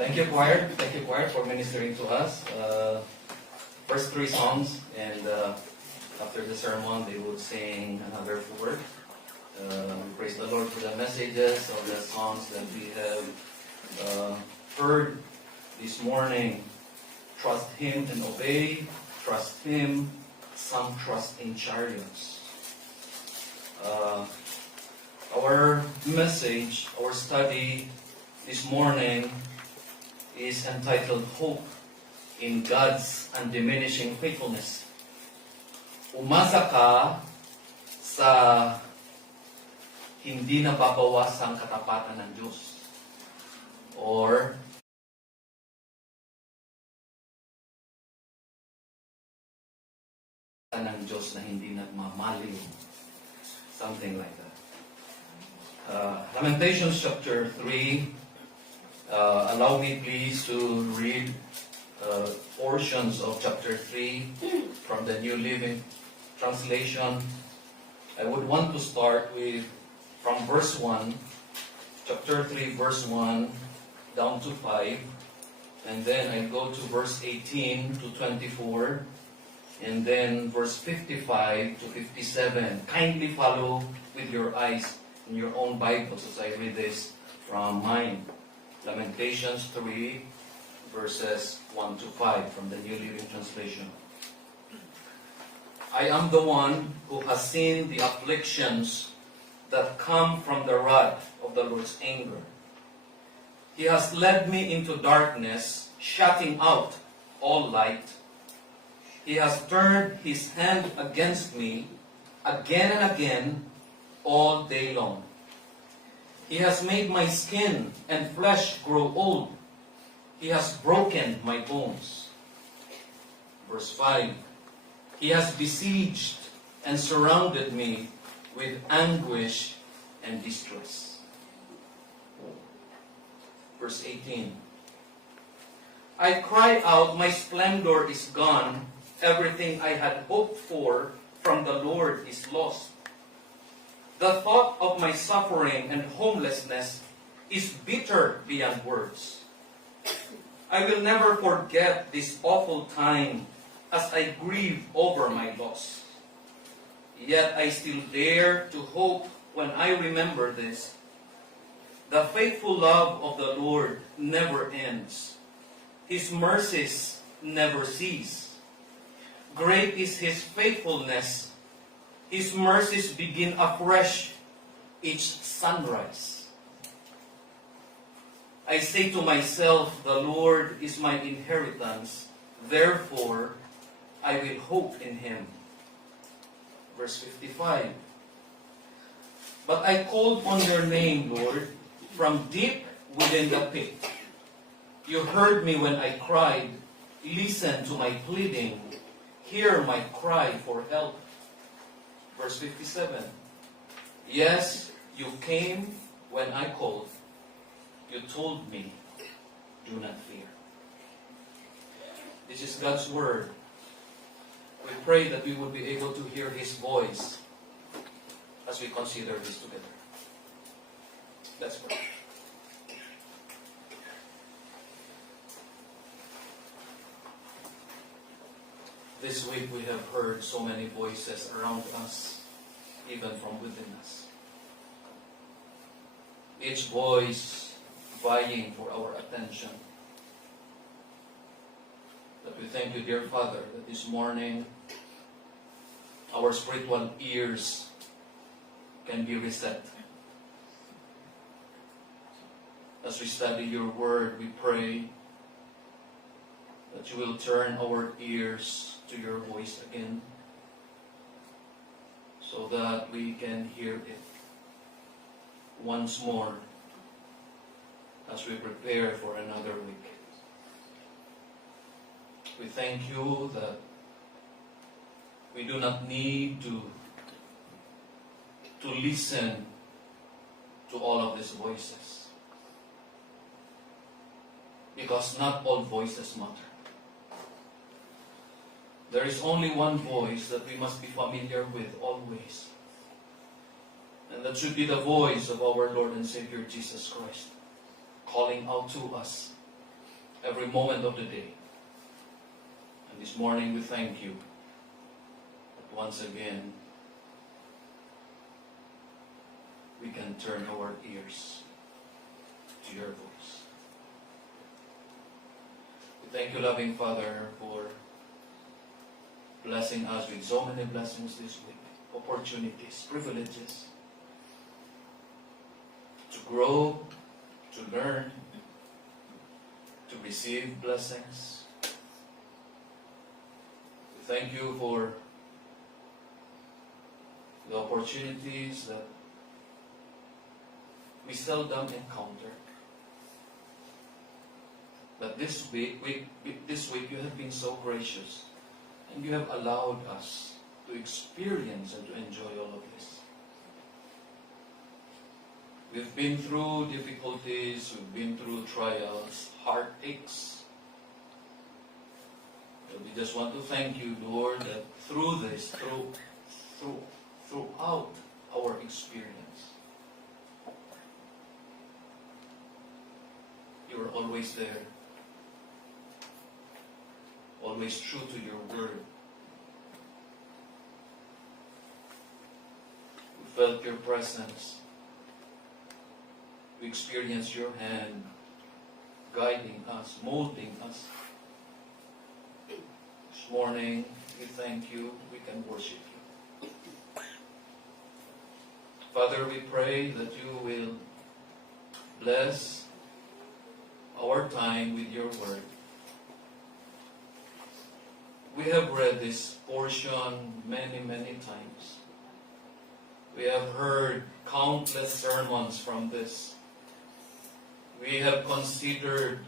Thank you, choir. Thank you, choir, for ministering to us. First three songs, and after the sermon, they would sing another four. We praise the Lord for the messages of the songs that we have heard this morning. Trust Him and obey. Trust Him. Some trust in chariots. Our message, our study this morning is entitled Hope in God's Undiminishing Faithfulness. Umasa ka sa hindi nababawasang katapatan ng Diyos. Or ng Diyos na hindi nagmamaliw. Something like that. Lamentations chapter 3. Allow me please to read portions of chapter 3 from the New Living Translation. I would want to start with from verse 1, chapter 3 verse 1 down to 5, and then I go to verse 18 to 24, and then verse 55 to 57. Kindly follow with your eyes in your own Bibles as I read this from mine. Lamentations 3, verses 1 to 5 from the New Living Translation. I am the one who has seen the afflictions that come from the wrath of the Lord's anger. He has led me into darkness, shutting out all light. He has turned his hand against me again and again all day long. He has made my skin and flesh grow old. He has broken my bones. Verse 5. He has besieged and surrounded me with anguish and distress. Verse 18. I cry out, my splendor is gone. Everything I had hoped for from the Lord is lost. The thought of my suffering and homelessness is bitter beyond words. I will never forget this awful time as I grieve over my loss. Yet I still dare to hope when I remember this. The faithful love of the Lord never ends. His mercies never cease. Great is His faithfulness. His mercies begin afresh each sunrise. I say to myself, the Lord is my inheritance. Therefore, I will hope in Him. Verse 55. But I called on your name, Lord, from deep within the pit. You heard me when I cried. Listen to my pleading. Hear my cry for help. Verse 57. Yes, you came when I called. You told me, do not fear. This is God's word. We pray that we would be able to hear His voice as we consider this together. Let's pray. This week we have heard so many voices around us, even from within us. Each voice vying for our attention. But we thank you, dear Father, that this morning our spiritual ears can be reset. As we study your word, we pray that you will turn our ears to your voice again, so that we can hear it once more as we prepare for another week. We thank you that we do not need to listen to all of these voices, because not all voices matter. There is only one voice that we must be familiar with always. And that should be the voice of our Lord and Savior Jesus Christ, calling out to us every moment of the day. And this morning we thank you that once again we can turn our ears to your voice. We thank you, loving Father, for blessing us with so many blessings this week, opportunities, privileges to grow, to learn, to receive blessings. We thank you for the opportunities that we seldom encounter. But this week you have been so gracious, and you have allowed us to experience and to enjoy all of this. We've been through difficulties, we've been through trials, heartaches. But we just want to thank you, Lord, that through this, throughout our experience, you are always there, always true to your word. We felt your presence. We experienced your hand guiding us, molding us. This morning, we thank you. We can worship you. Father, we pray that you will bless our time with your word. We have read this portion many, many times. We have heard countless sermons from this. We have considered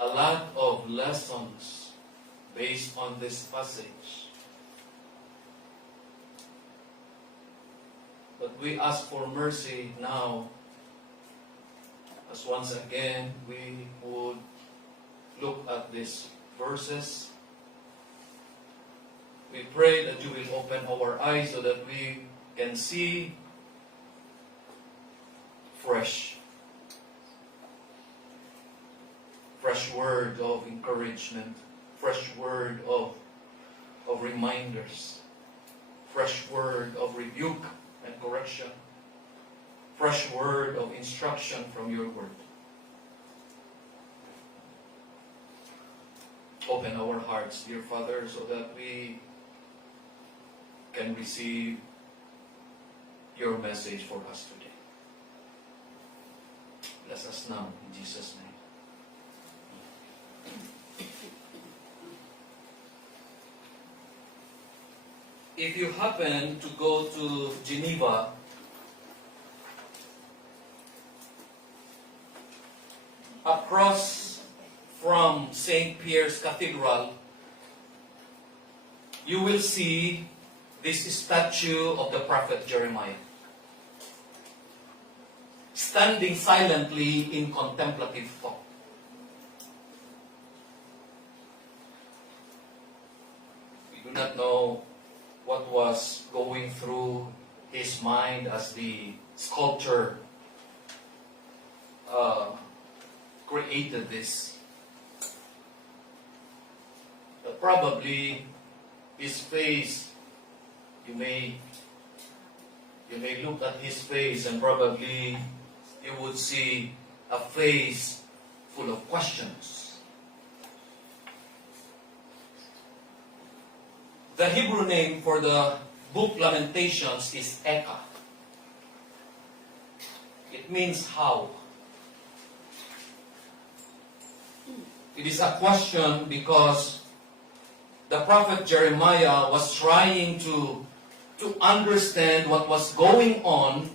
a lot of lessons based on this passage. But we ask for mercy now, as once again we would look at these verses. We pray that you will open our eyes so that we can see fresh word of encouragement, fresh word of reminders, fresh word of rebuke and correction, fresh word of instruction from your word. Open our hearts, dear Father, so that we can receive your message for us today. Bless us now, in Jesus' name. If you happen to go to Geneva, across from St. Pierre's Cathedral, you will see this statue of the prophet Jeremiah, standing silently in contemplative thought. We do not know what was going through his mind as the sculptor created this. But probably his face, you may look at his face and probably you would see a face full of questions. The Hebrew name for the book Lamentations is Eka. It means how. It is a question because the prophet Jeremiah was trying to understand what was going on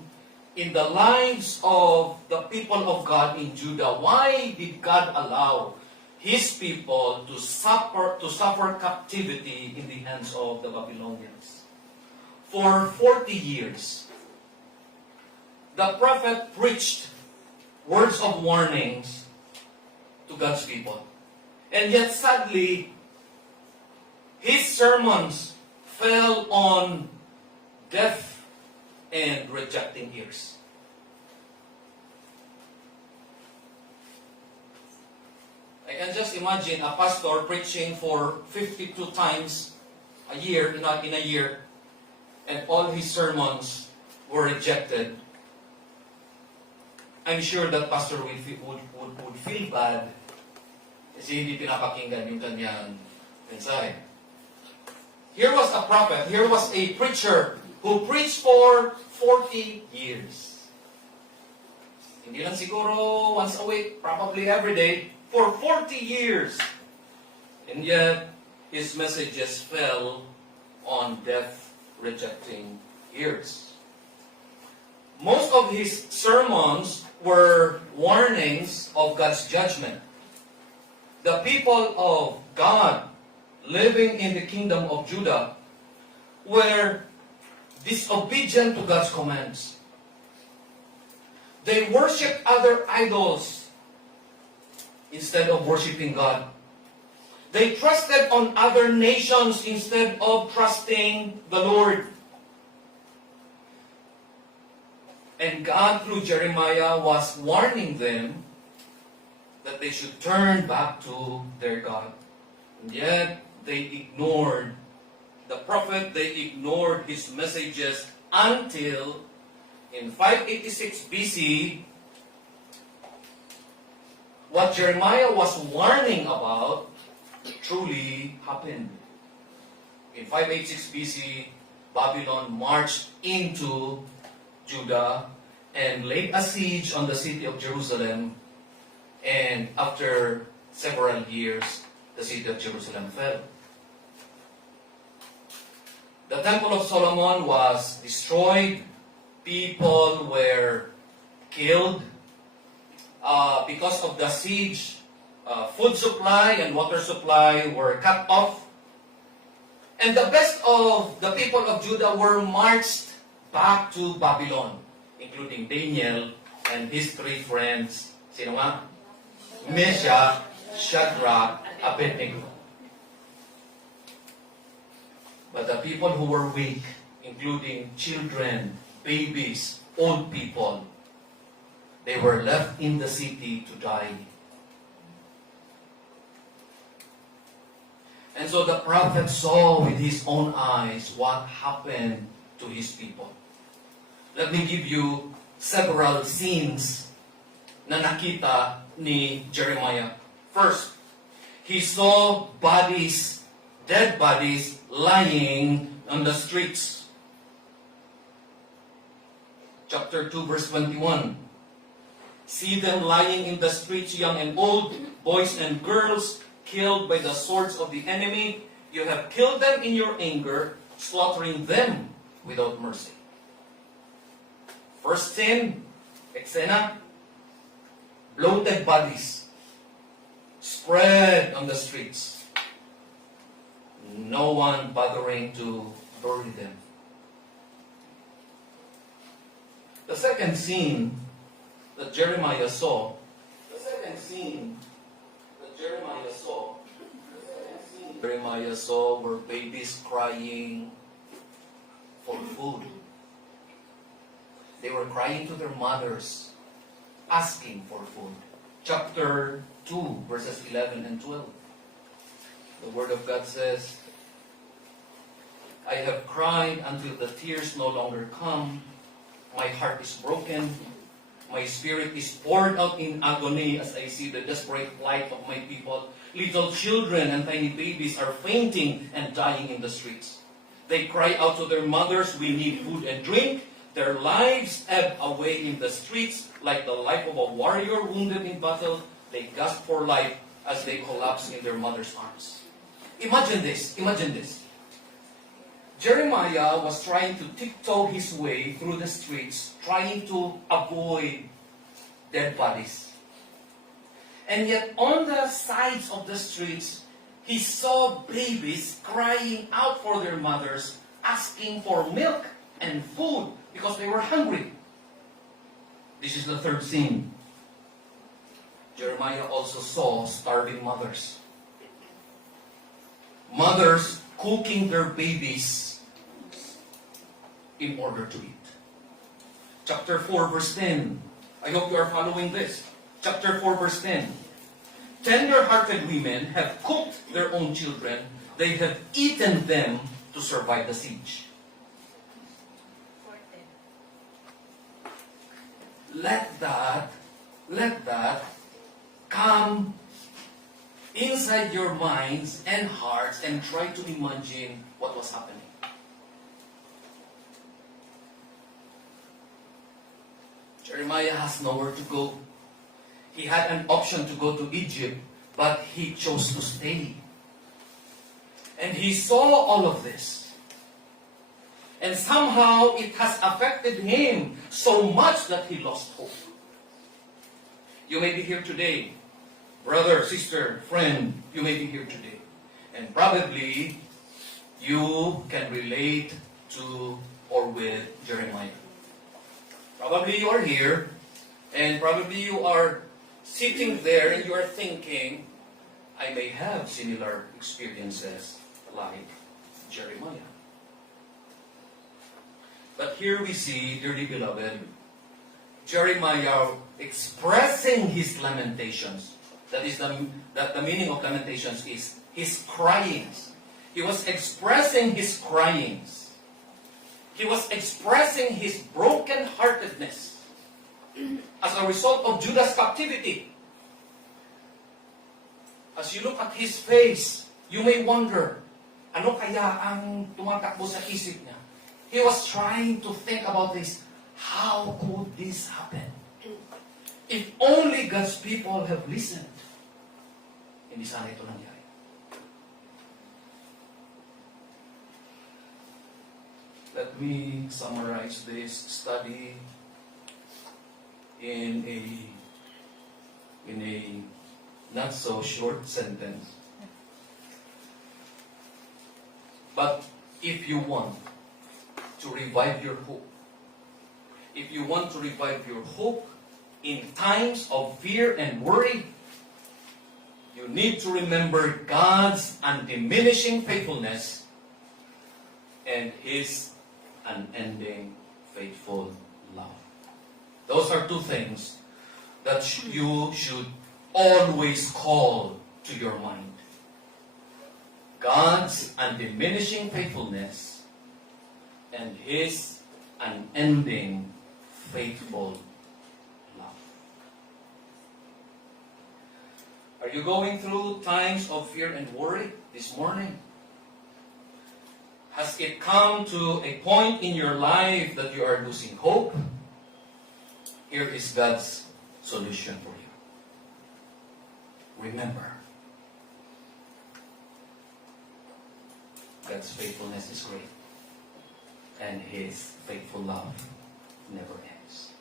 in the lives of the people of God in Judah. Why did God allow his people to suffer captivity in the hands of the Babylonians? For 40 years, the prophet preached words of warnings to God's people. And yet sadly, his sermons fell on deaf and rejecting ears. I can just imagine a pastor preaching for 52 times a year, in a year, and all his sermons were rejected. I'm sure that pastor would feel bad kasi hindi pinapakinggan yung kanyang mensahe. Here was a prophet, here was a preacher who preached for 40 years. Hindi lang siguro once a week, probably every day, for 40 years. And yet, his messages fell on death-rejecting ears. Most of his sermons were warnings of God's judgment. The people of God living in the kingdom of Judah were disobedient to God's commands. They worshipped other idols instead of worshiping God. They trusted on other nations instead of trusting the Lord. And God, through Jeremiah, was warning them that they should turn back to their God. And yet, they ignored the prophet, they ignored his messages until in 586 BC, what Jeremiah was warning about truly happened. In 586 BC, Babylon marched into Judah and laid a siege on the city of Jerusalem, and after several years, the city of Jerusalem fell. The Temple of Solomon was destroyed. People were killed because of the siege. Food supply and water supply were cut off. And the best of the people of Judah were marched back to Babylon, including Daniel and his three friends. Sino nga? Meshach, Shadrach, Abednego. But the people who were weak, including children, babies, old people, they were left in the city to die. And so the prophet saw with his own eyes what happened to his people. Let me give you several scenes na nakita ni Jeremiah. First, he saw bodies, dead bodies, lying on the streets. Chapter 2, verse 21. See them lying in the streets, young and old, boys and girls, killed by the swords of the enemy. You have killed them in your anger, slaughtering them without mercy. First sin, eksena, bloated bodies spread on the streets. No one bothering to bury them. The second scene that Jeremiah saw, Jeremiah saw were babies crying for food. They were crying to their mothers, asking for food. Chapter 2, verses 11 and 12. The Word of God says, I have cried until the tears no longer come. My heart is broken. My spirit is poured out in agony as I see the desperate plight of my people. Little children and tiny babies are fainting and dying in the streets. They cry out to their mothers, we need food and drink. Their lives ebb away in the streets like the life of a warrior wounded in battle. They gasp for life as they collapse in their mother's arms. Imagine this. Jeremiah was trying to tiptoe his way through the streets, trying to avoid dead bodies. And yet on the sides of the streets, he saw babies crying out for their mothers, asking for milk and food because they were hungry. This is the third scene. Jeremiah also saw starving mothers. Mothers cooking their babies in order to eat. Chapter 4, verse 10. I hope you are following this. Chapter 4, verse 10. Tender-hearted women have cooked their own children. They have eaten them to survive the siege. Let that come inside your minds and hearts and try to imagine what was happening. Jeremiah has nowhere to go. He had an option to go to Egypt, but he chose to stay. And he saw all of this. And somehow it has affected him so much that he lost hope. You may be here today, brother, sister, friend, you may be here today. And probably you can relate to or with Jeremiah. Probably you are here, and probably you are sitting there and you are thinking, I may have similar experiences like Jeremiah. But here we see, dearly beloved, Jeremiah expressing his lamentations. That the meaning of lamentations is his cryings. He was expressing his cryings. He was expressing his brokenheartedness as a result of Judah's captivity. As you look at his face, you may wonder, ano kaya ang tumatakbo sa isip niya? He was trying to think about this. How could this happen? If only God's people have listened. Hindi sana ito nangyari. Let me summarize this study in a not so short sentence. But if you want to revive your hope, if you want to revive your hope in times of fear and worry, you need to remember God's undiminishing faithfulness and His unending faithful love. Those are two things that you should always call to your mind. God's undiminishing faithfulness and His unending faithful love. Are you going through times of fear and worry this morning? Has it come to a point in your life that you are losing hope? Here is God's solution for you. Remember, God's faithfulness is great, and His faithful love never ends.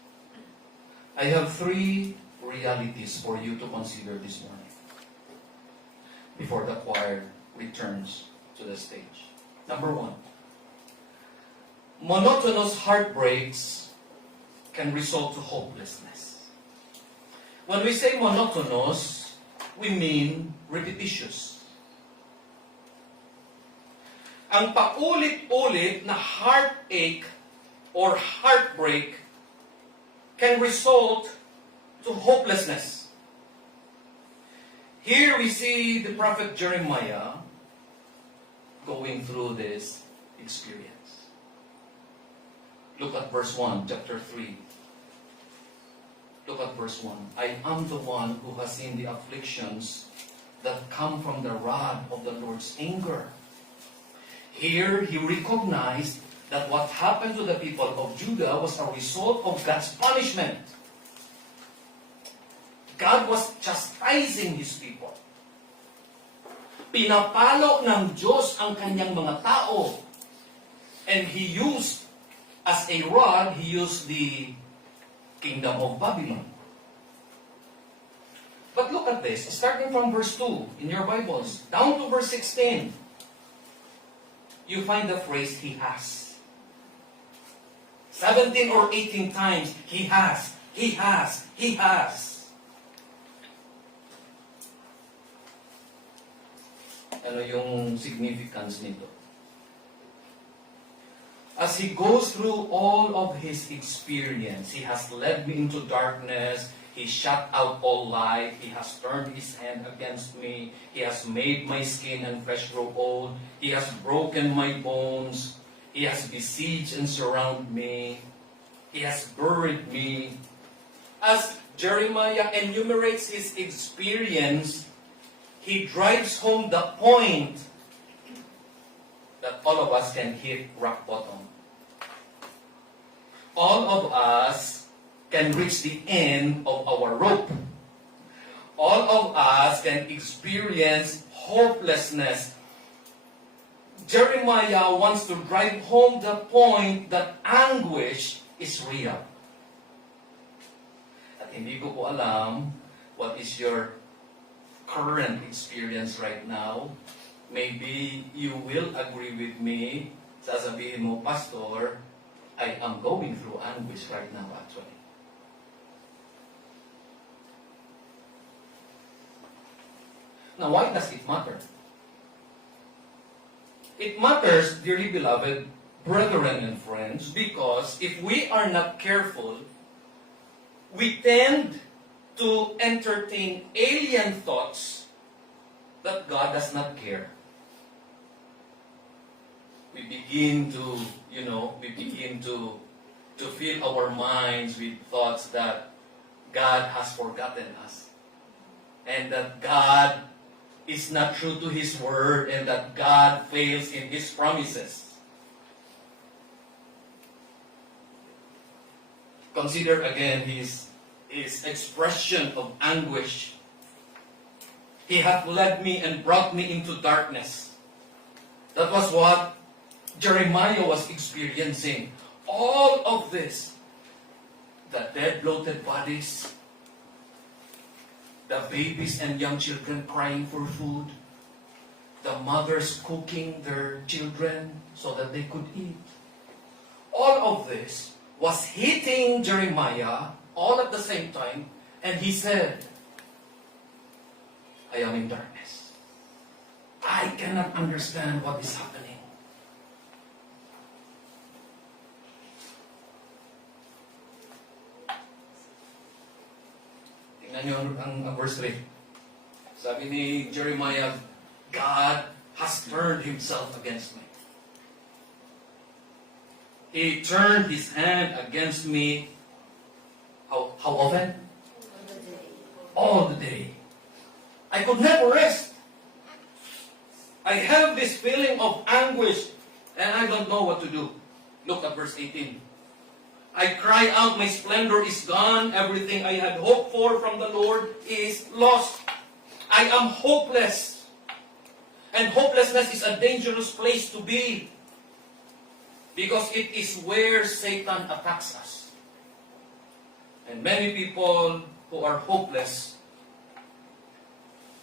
I have 3 realities for you to consider this morning before the choir returns to the stage. Number 1, monotonous heartbreaks can result to hopelessness. When we say monotonous, we mean repetitious. Ang paulit-ulit na heartache or heartbreak can result to hopelessness. Here we see the prophet Jeremiah going through this experience. Look at verse 1, chapter 3. Look at verse 1. I am the one who has seen the afflictions that come from the rod of the Lord's anger. Here he recognized that what happened to the people of Judah was a result of God's punishment. God was chastising His people. Pinapalo ng Diyos ang kanyang mga tao. And He used, as a rod, He used the kingdom of Babylon. But look at this, starting from verse 2 in your Bibles, down to verse 16, you find the phrase, He has. 17 or 18 times, He has, He has, He has. Ano yung significance nito? As he goes through all of his experience, He has led me into darkness, He shut out all life. He has turned his hand against me. He has made my skin and flesh grow old. He has broken my bones. He has besieged and surrounded me. He has buried me. As Jeremiah enumerates his experience, he drives home the point that all of us can hit rock bottom. All of us can reach the end of our rope. All of us can experience hopelessness. Jeremiah wants to drive home the point that anguish is real. At hindi ko po alam what is your current experience right now. Maybe you will agree with me. Sasabihin mo, Pastor, I am going through anguish right now actually. Now, why does it matter? It matters, dearly beloved brethren and friends, because if we are not careful, we tend to entertain alien thoughts that God does not care. We begin to, to fill our minds with thoughts that God has forgotten us. And that God is not true to His word, and that God fails in His promises. Consider again his expression of anguish. He hath led me and brought me into darkness. That was what Jeremiah was experiencing. All of this, the dead bloated bodies, the babies and young children crying for food, the mothers cooking their children so that they could eat. All of this was hitting Jeremiah all at the same time, and he said, I am in darkness. I cannot understand what is happening. Tingnan niyo ang verse 3. Sabi ni Jeremiah, God has turned Himself against me. He turned His hand against me. How often? All the day. I could never rest. I have this feeling of anguish, and I don't know what to do. Look at verse 18. I cry out, my splendor is gone. Everything I had hoped for from the Lord is lost. I am hopeless. And hopelessness is a dangerous place to be, because it is where Satan attacks us. And many people who are hopeless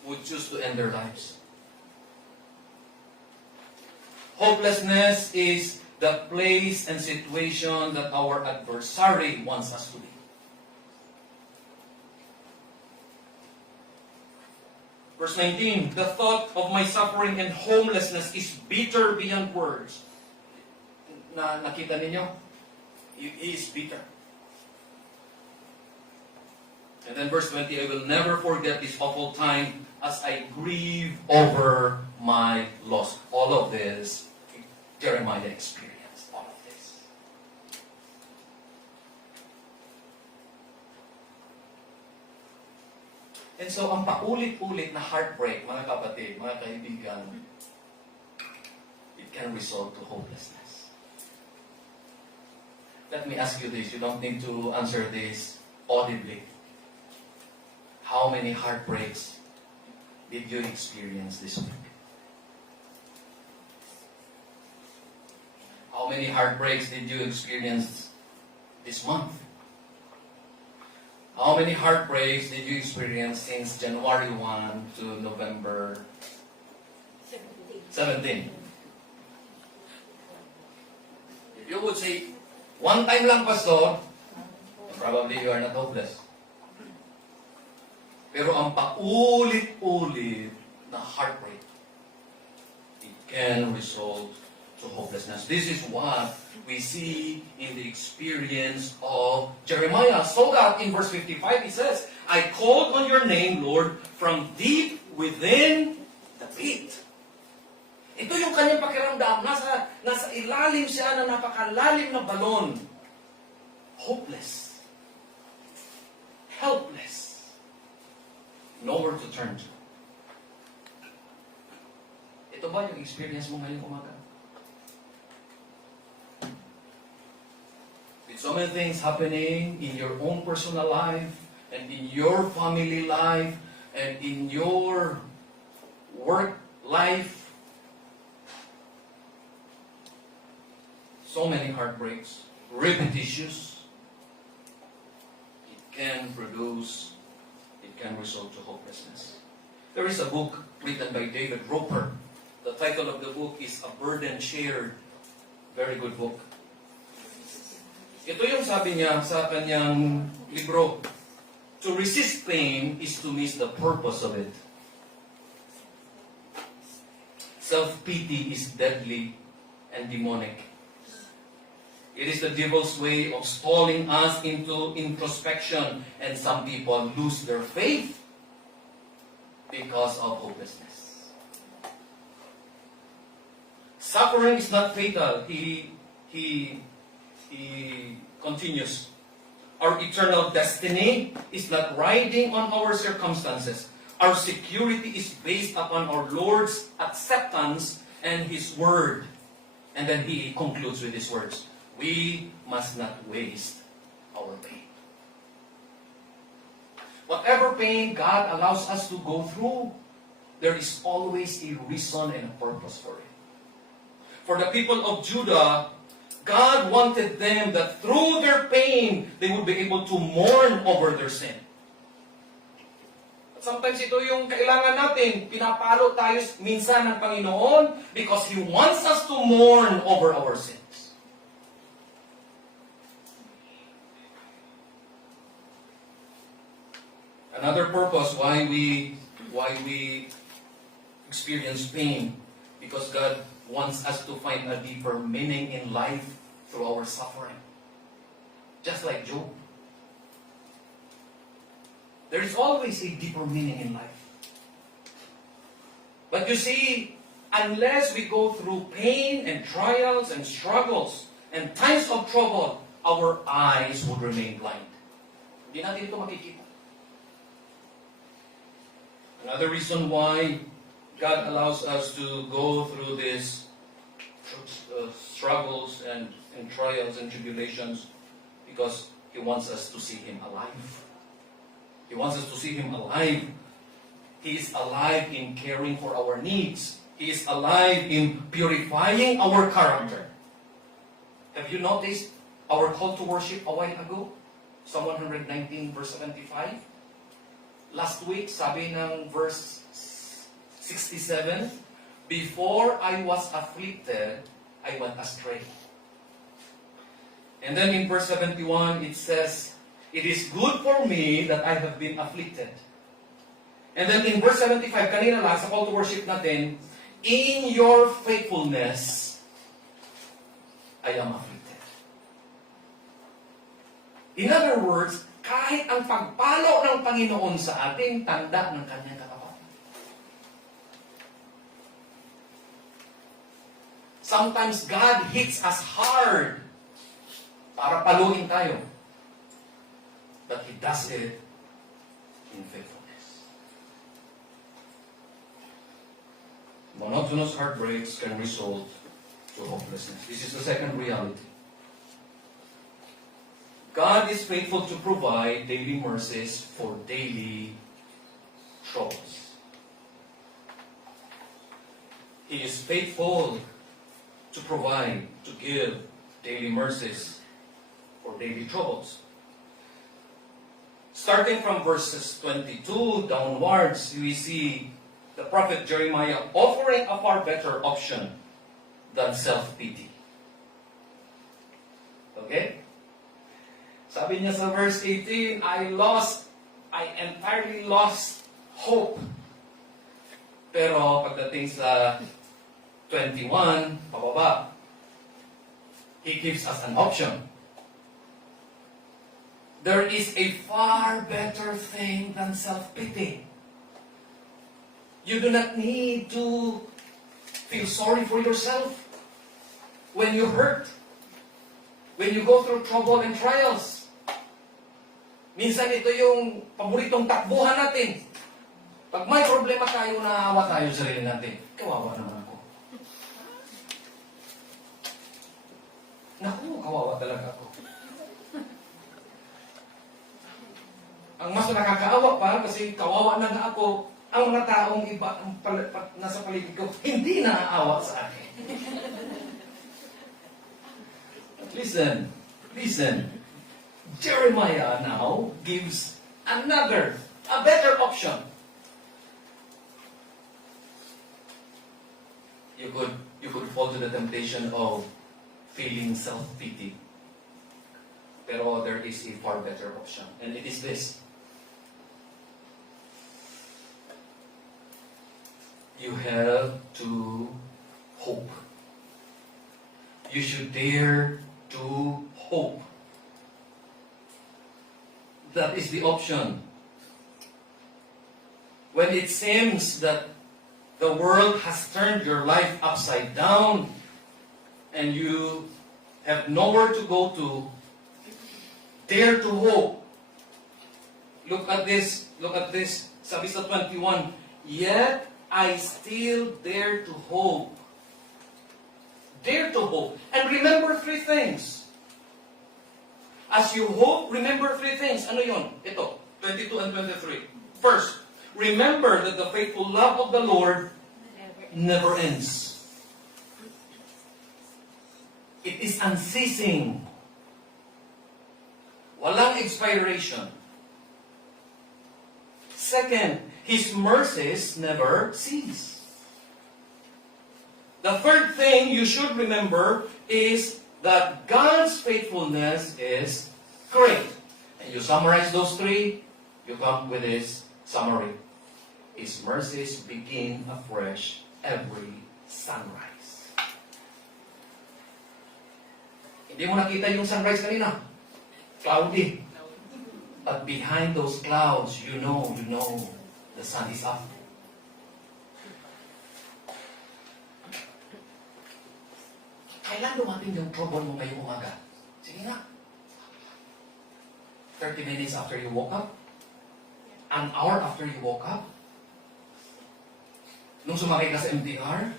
would choose to end their lives. Hopelessness is the place and situation that our adversary wants us to be. Verse 19, the thought of my suffering and homelessness is bitter beyond words. Nakita ninyo? He is bitter. And then verse 20, I will never forget this awful time as I grieve over my loss. All of this, Jeremiah experienced. All of this. And so, ang paulit-ulit na heartbreak, mga kapatid, mga kaibigan, it can result to hopelessness. Let me ask you this. You don't need to answer this audibly. How many heartbreaks did you experience this week? How many heartbreaks did you experience this month? How many heartbreaks did you experience since January 1 to November 17? If you would say, one time lang, Pastor, probably you are not hopeless. Pero ang paulit-ulit na heartbreak, it can result to hopelessness. This is what we see in the experience of Jeremiah. So that in verse 55 he says, I called on your name, Lord, from deep within the pit. Ito yung kanyang pakiramdam. Nasa ilalim siya na napakalalim na balon. Hopeless. Helpless. Nowhere to turn to. Ito ba yung experience mo ngayong umaga? With so many things happening in your own personal life, and in your family life, and in your work life, so many heartbreaks, repetitious, it can result to hopelessness. There is a book written by David Roper. The title of the book is A Burden Shared. Very good book. Ito yung sabi niya sa kanyang libro. To resist pain is to miss the purpose of it. Self-pity is deadly and demonic. It is the devil's way of stalling us into introspection, and some people lose their faith because of hopelessness. Suffering is not fatal. He continues. Our eternal destiny is not riding on our circumstances. Our security is based upon our Lord's acceptance and His Word. And then He concludes with His words. We must not waste our pain. Whatever pain God allows us to go through, there is always a reason and a purpose for it. For the people of Judah, God wanted them that through their pain, they would be able to mourn over their sin. At sometimes ito yung kailangan natin. Pinapalo tayo minsan ng Panginoon because He wants us to mourn over our sins. Another purpose why we experience pain, because God wants us to find a deeper meaning in life through our suffering. Just like Job. There is always a deeper meaning in life. But you see, unless we go through pain and trials and struggles and times of trouble, our eyes would remain blind. Hindi natin ito makikita. Another reason why God allows us to go through these struggles and trials and tribulations, because He wants us to see Him alive. He wants us to see Him alive. He is alive in caring for our needs. He is alive in purifying our character. Have you noticed our call to worship a while ago? Psalm 119 verse 75. Last week, sabi ng verse 67, before I was afflicted, I went astray. And then in verse 71, it says, it is good for me that I have been afflicted. And then in verse 75, kanina lang, sa call to worship natin, in your faithfulness, I am afflicted. In other words, kahit ang pagpalo ng Panginoon sa atin, tanda ng kanyang katapatan. Sometimes God hits us hard para paluin tayo. But He does it in faithfulness. Monotonous heartbreaks can result to hopelessness. This is the second reality. God is faithful to provide daily mercies for daily troubles. He is faithful to provide, to give daily mercies for daily troubles. Starting from verses 22 downwards, we see the prophet Jeremiah offering a far better option than self-pity. Okay? Sabi niya sa verse 18, I entirely lost hope. Pero pagdating sa 21, pababa, He gives us an option. There is a far better thing than self-pity. You do not need to feel sorry for yourself when you hurt, when you go through trouble and trials. Minsan ito yung paboritong takbuhan natin. Pag may problema tayo, naawa tayo sa sarili natin. Kawawa naman ako. Naku, kawawa talaga ako. Ang mas nakakaawa pa, kasi kawawa na nga ako, ang mga taong iba nasa paligid ko, hindi naaawa sa akin. Listen. Jeremiah now gives a better option. You could fall to the temptation of feeling self-pity. Pero there is a far better option, and it is this. You have to hope. You should dare to hope. That is the option. When it seems that the world has turned your life upside down and you have nowhere to go to, dare to hope. Look at this. Sabi sa 21, yet I still dare to hope. Dare to hope. And remember three things. As you hope, remember three things. Ano yun? Ito, 22 and 23. First, remember that the faithful love of the Lord never ends. It is unceasing. Walang expiration. Second, His mercies never cease. The third thing you should remember is that God's faithfulness is great. And you summarize those three, you come with this summary. His mercies begin afresh every sunrise. Hindi mo nakita yung sunrise kanina? Cloudy. But behind those clouds, you know the sun is up. Kailan dumating yung trouble mo ngayong umaga? Sige nga. 30 minutes after you woke up? An hour after you woke up? Nung sumakay ka sa MTR?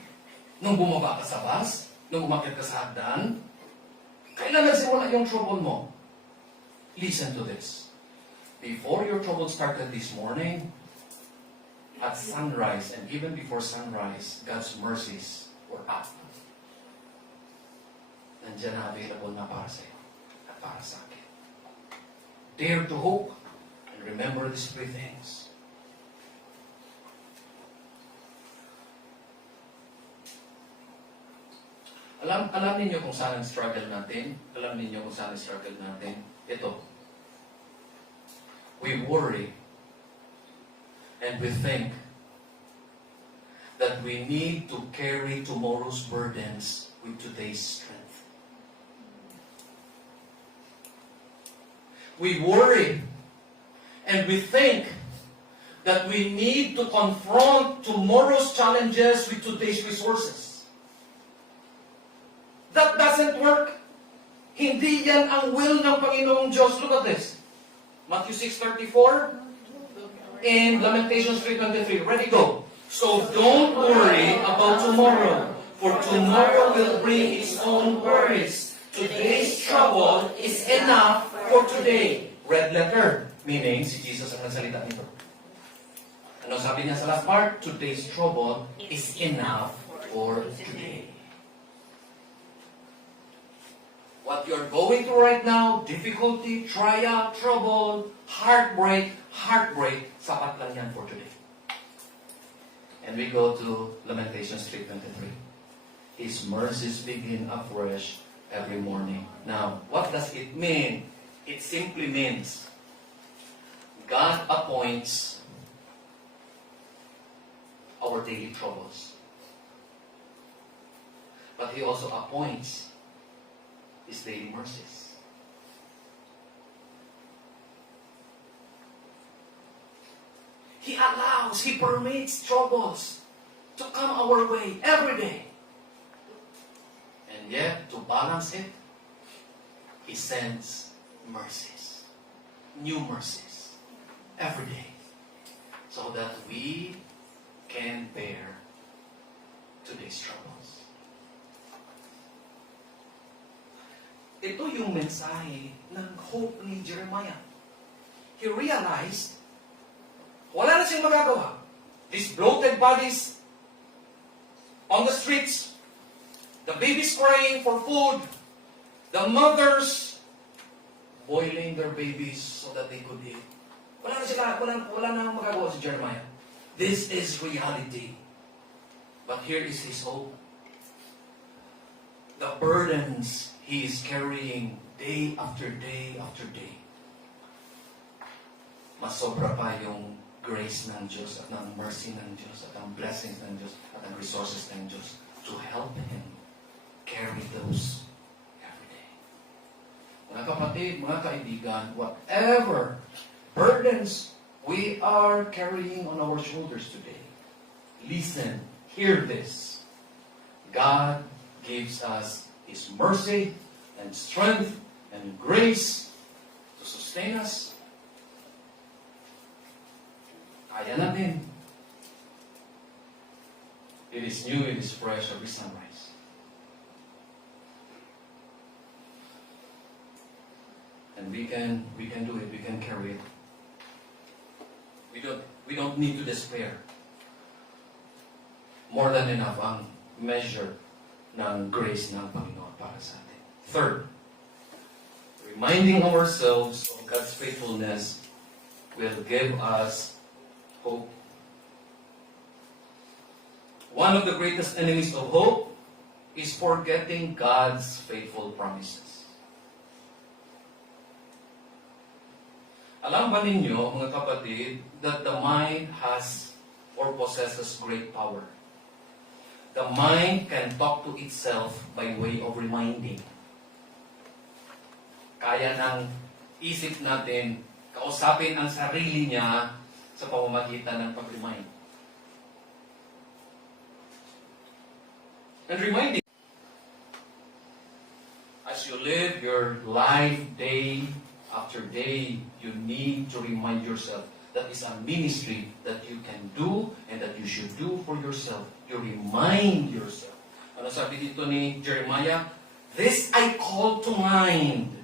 Nung bumaba ka sa bus? Nung umakyat ka sa hagdan? Kailan nagsimula yung trouble mo? Listen to this. Before your trouble started this morning, at sunrise and even before sunrise, God's mercies were up. Nandiyan na available na para sa iyo at para sa akin. Dare to hope and remember these three things. Alam ninyo kung saan ang struggle natin? Alam ninyo kung saan ang struggle natin? Ito. We worry and we think that we need to carry tomorrow's burdens with today's strength. We worry and we think that we need to confront tomorrow's challenges with today's resources. That doesn't work. Hindi yan ang will ng Panginoong Diyos. Look at this. Matthew 6:34 and Lamentations 3:23. Ready, go. So don't worry about tomorrow, for tomorrow will bring its own worries. Today's trouble is enough for today. Red letter, meaning si Jesus ang nagsalita nito. Ano sabi niya sa last part? Today's trouble is enough for today. What you're going through right now, difficulty, trial, trouble, heartbreak, sapat lang yan for today. And we go to Lamentations 3:23. His mercies begin afresh every morning. Now, what does it mean? It simply means God appoints our daily troubles. But He also appoints His daily mercies. He allows, He permits troubles to come our way every day. And yet, to balance it, He sends mercies, new mercies, every day, so that we can bear today's troubles. Ito yung mensahe ng hope ni Jeremiah. He realized, wala na siyang magagawa. These bloated bodies on the streets, the babies crying for food, the mothers boiling their babies so that they could eat. Wala na magagawa si Jeremiah. This is reality. But here is his hope. The burdens he is carrying day after day after day. Mas sobra pa yung grace ng Diyos at ng mercy ng Diyos at ang blessings ng Diyos at ang resources ng Diyos to help him carry those every day. Mga kapatid, mga kaibigan, whatever burdens we are carrying on our shoulders today, listen, hear this. God gives us His mercy and strength and grace to sustain us. Kaya natin. It is new, it is fresh every sunrise. And we can do it, we can carry it. We don't need to despair. More than enough ang measure ng grace ng Panginoon para sa atin. Third, reminding ourselves of God's faithfulness will give us hope. One of the greatest enemies of hope is forgetting God's faithful promises. Alam ba ninyo, mga kapatid, that the mind has or possesses great power? The mind can talk to itself by way of reminding. Kaya ng isip natin kausapin ang sarili niya sa pamamagitan ng pag-remind. And reminding, as you live your life day after day, you need to remind yourself that is a ministry that you can do and that you should do for yourself. You remind yourself. Ano sabi dito ni Jeremiah? This I call to mind.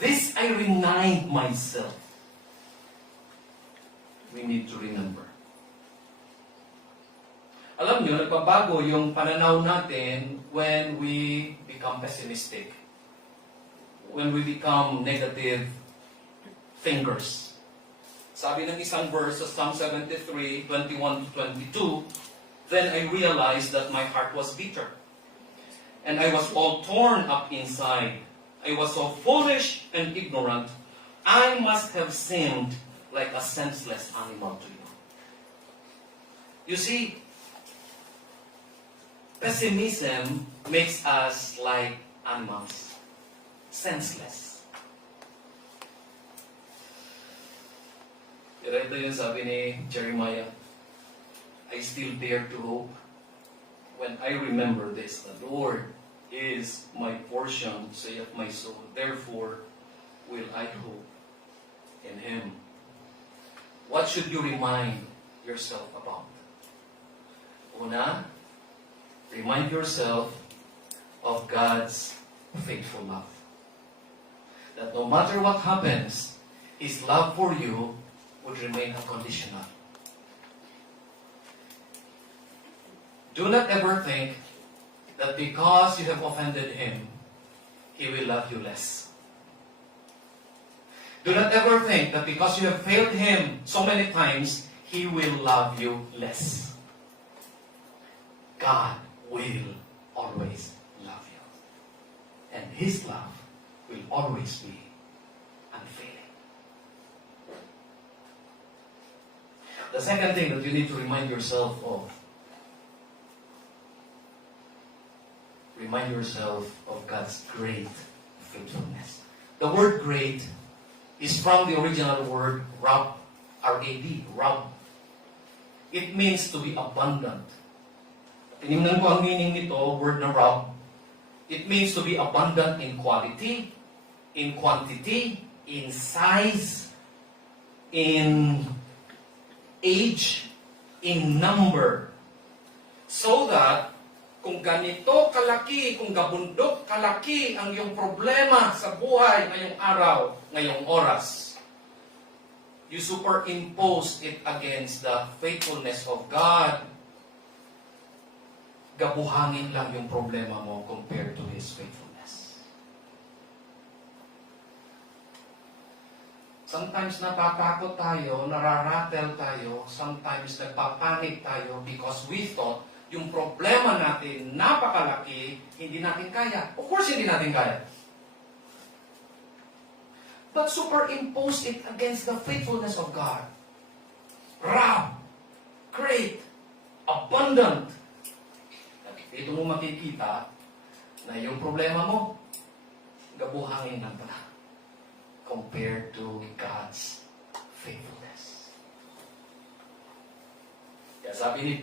This I remind myself. We need to remember. Alam nyo, nagbabago yung pananaw natin when we become pessimistic. When we become negative thinkers. Sabi ng isang verse sa Psalm 73, 21-22, then I realized that my heart was bitter. And I was all torn up inside. I was so foolish and ignorant. I must have seemed like a senseless animal to you. You see, pessimism makes us like animals. Senseless. Ito yung sabi ni Jeremiah, I still dare to hope when I remember this. The Lord is my portion, saith my soul. Therefore will I hope in Him. What should you remind yourself about? Una, remind yourself of God's faithful love. That no matter what happens, His love for you would remain unconditional. Do not ever think that because you have offended Him, He will love you less. Do not ever think that because you have failed Him so many times, He will love you less. God will always love you. And His love will always be unfailing. The second thing that you need to remind yourself of God's great faithfulness. The word great is from the original word rab, R-A-B, rab. It means to be abundant. Tinignan ko ang meaning nito, word na rab. It means to be abundant in quality, in quantity, in size, in age, in number. So that, kung ganito kalaki, kung gabundok kalaki ang iyong problema sa buhay ngayong araw, ngayong oras, you superimpose it against the faithfulness of God, gabuhangin lang yung problema mo compared to His faithfulness. Sometimes natatakot tayo, nararatel tayo, sometimes nagpapanik tayo because we thought yung problema natin napakalaki, hindi natin kaya. Of course, hindi natin kaya. But superimpose it against the faithfulness of God. Rab, great, abundant. Dito mo makikita na yung problema mo, gabuhangin lang pala compared to God's faithfulness. Kaya sabi ni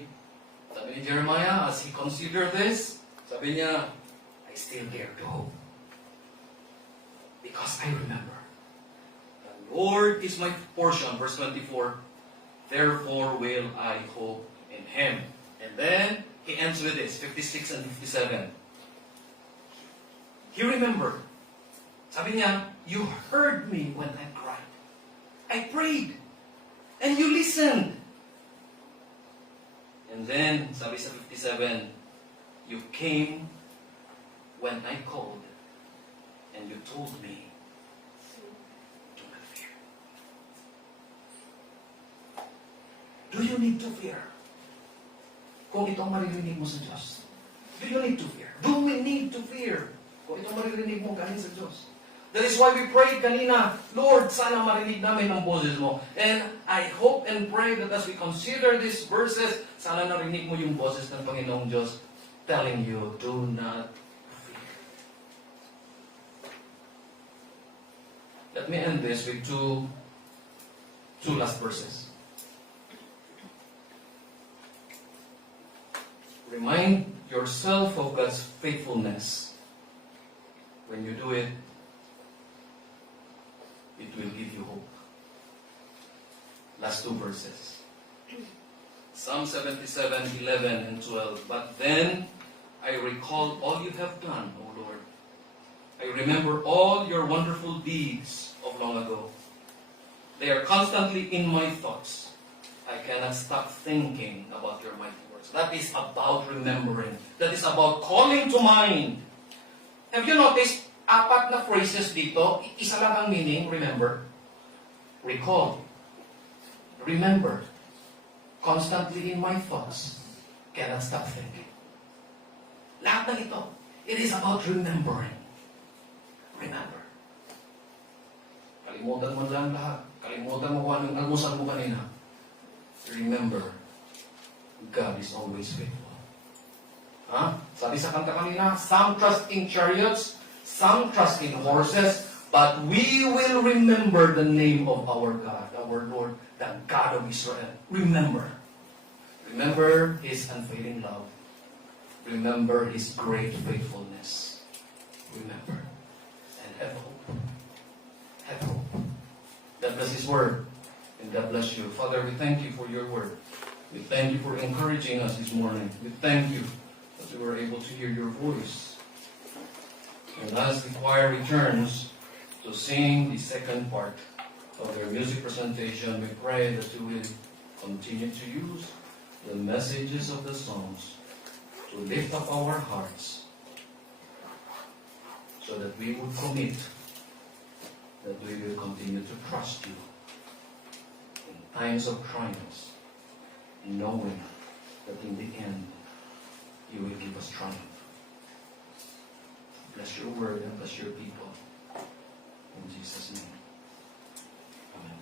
Jeremiah, as he considered this, sabi niya, I still dare to hope. Because I remember, the Lord is my portion, verse 24, therefore will I hope in Him. And then, he ends with this, 56 and 57. He remembered. Sabi niya, you heard me when I cried. I prayed. And you listened. And then, sabi sa 57, you came when I called. And you told me, do not fear. Do you need to fear? Kung itong maririnig mo sa Diyos. Do you need to fear? Do we need to fear? Kung itong maririnig mo galing sa Diyos. That is why we prayed kanina, Lord, sana marinig namin ang boses mo. And I hope and pray that as we consider these verses, sana narinig mo yung boses ng Panginoong Diyos telling you, do not fear. Let me end this with two last verses. Remind yourself of God's faithfulness. When you do it, it will give you hope. Last two verses. Psalm 77, 11 and 12. But then I recall all you have done, O Lord. I remember all your wonderful deeds of long ago. They are constantly in my thoughts. I cannot stop thinking about your mighty works. That is about remembering. That is about calling to mind. Have you noticed, apat na phrases dito, isa lang ang meaning, remember. Recall. Remember. Constantly in my thoughts. Cannot stop thinking. Lahat ng ito, it is about remembering. Remember. Kalimutan mo lang lahat. Kalimutan mo kung anong almusal mo kanina. Remember, God is always faithful. Sabi sa kanta kanina, some trust in chariots, some trust in horses, but we will remember the name of our God, our Lord, the God of Israel. Remember. Remember His unfailing love. Remember His great faithfulness. Remember. And have hope. Have hope. God bless His word. And God bless you. Father, we thank you for your word. We thank you for encouraging us this morning. We thank you that we were able to hear your voice. And as the choir returns to sing the second part of their music presentation, we pray that you will continue to use the messages of the songs to lift up our hearts so that we would commit that we will continue to trust you in times of trials, knowing that in the end you will give us triumph. Bless your word and bless your people. In Jesus' name. Amen.